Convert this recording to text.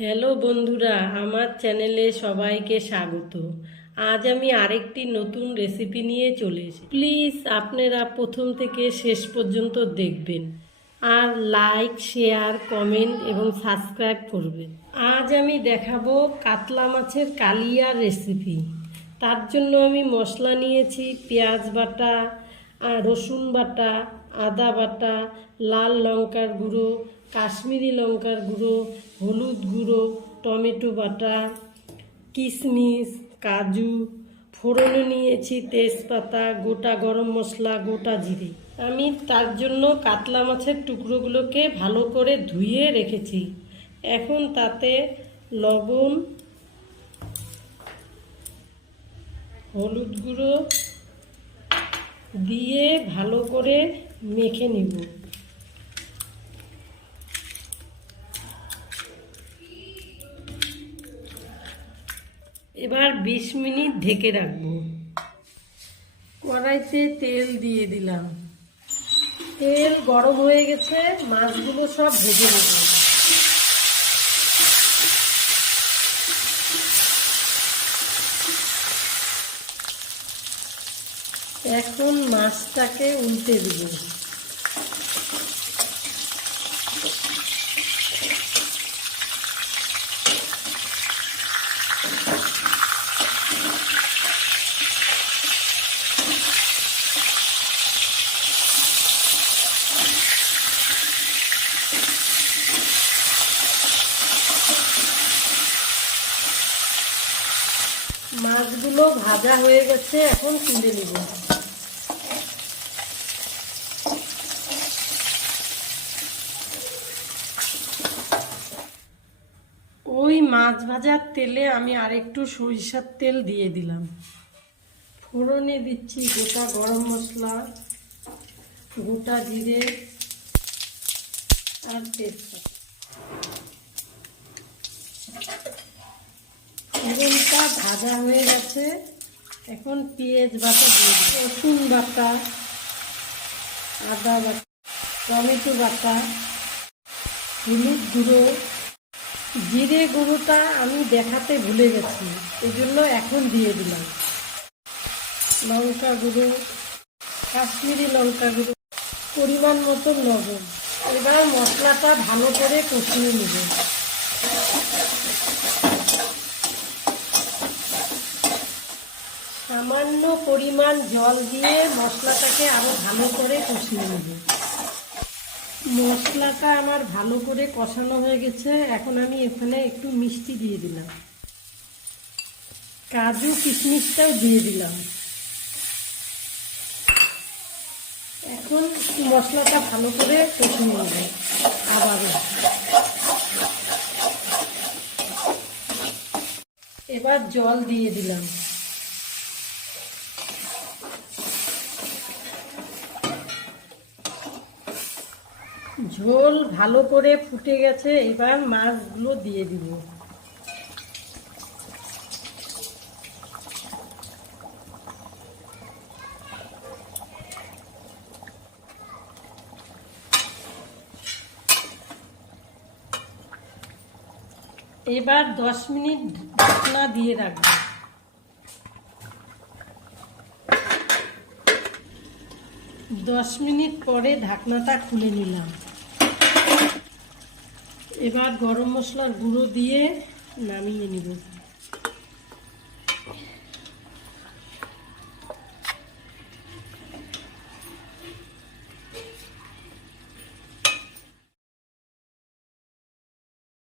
Hello বন্ধুরা, আমার চ্যানেলে সবাইকে স্বাগত। আজ আমি আরেকটি নতুন রেসিপি নিয়ে চলে এসেছি। প্লিজ আপনারা প্রথম থেকে শেষ পর্যন্ত দেখবেন আর লাইক, শেয়ার, কমেন্ট এবং সাবস্ক্রাইব করবেন। আজ আমি দেখাবো কাতলা মাছের কালিয়া রেসিপি। তার জন্য আমি মশলা নিয়েছি পেঁয়াজ বাটা, রসুন বাটা, আদা বাটা, লাল লঙ্কার গুঁড়ো, কাশ্মীরি লঙ্কার গুঁড়ো, হলুদ গুঁড়ো, টমেটো বাটা, কিশমিশ, কাজু, ফোড়নে নিয়েছি তেজপাতা, গোটা গরম মশলা, গোটা জিরে। আমি তার জন্য কাতলা মাছের টুকরোগুলোকে ভালো করে ধুয়ে রেখেছি। এখন তাতে লবণ, হলুদ গুঁড়ো দিয়ে ভালো করে মেখে নিব। এবার 20 মিনিট ঢেকে রাখবো। কড়াইতে তেল দিয়ে দিলাম। তেল গরম হয়ে গেছে, মাছগুলো সব ভেজে নেব। এখন মাছটাকে উল্টে দেব। মাছগুলো ভাজা হয়ে গেছে, এখন তুলে নেব। ওই মাছ ভাজার তেলে আমি আরেকটু সরিষার তেল দিয়ে দিলাম। ফোড়নে দিচ্ছি গোটা গরম মশলা, গোটা জিরে আর তেজপাতা। ফোড়নটা ভাজা হয়ে গেছে, এখন পেঁয়াজ বাটা দিয়ে দিই, রসুন বাটা, আদা বাটা, টমেটো বাটা, হলুদ গুঁড়ো, জিরে গুঁড়োটা আমি দেখাতে ভুলে গেছি, এজন্য এখন দিয়ে দিলাম। লঙ্কা গুঁড়ো, কাশ্মীরি লঙ্কা গুঁড়ো, পরিমাণ মতো লবণ। এবার মশলাটা ভালো করে কষিয়ে নেব। সামান্য পরিমাণ জল দিয়ে মশলাটাকে আরো ভালো করে কষিয়ে নেব। মশলাটা আমার ভালো করে কষানো হয়ে গেছে, এখন আমি এখানে একটু মিষ্টি দিয়ে দিলাম, কাজু কিশমিশটাও দিয়ে দিলাম। এখন মশলাটা ভালো করে কষিয়ে নেব আবারও। এবার জল দিয়ে দিলাম। ঝোল ভালো করে ফুটে গেছে, এবার মাছগুলো দিয়ে দিব। এবার 10 মিনিট ঢাকনা দিয়ে রাখবো। 10 মিনিট পরে ঢাকনাটা খুলে নিলাম। এবার গরম মশলার গুঁড়ো দিয়ে নামিয়ে নিব।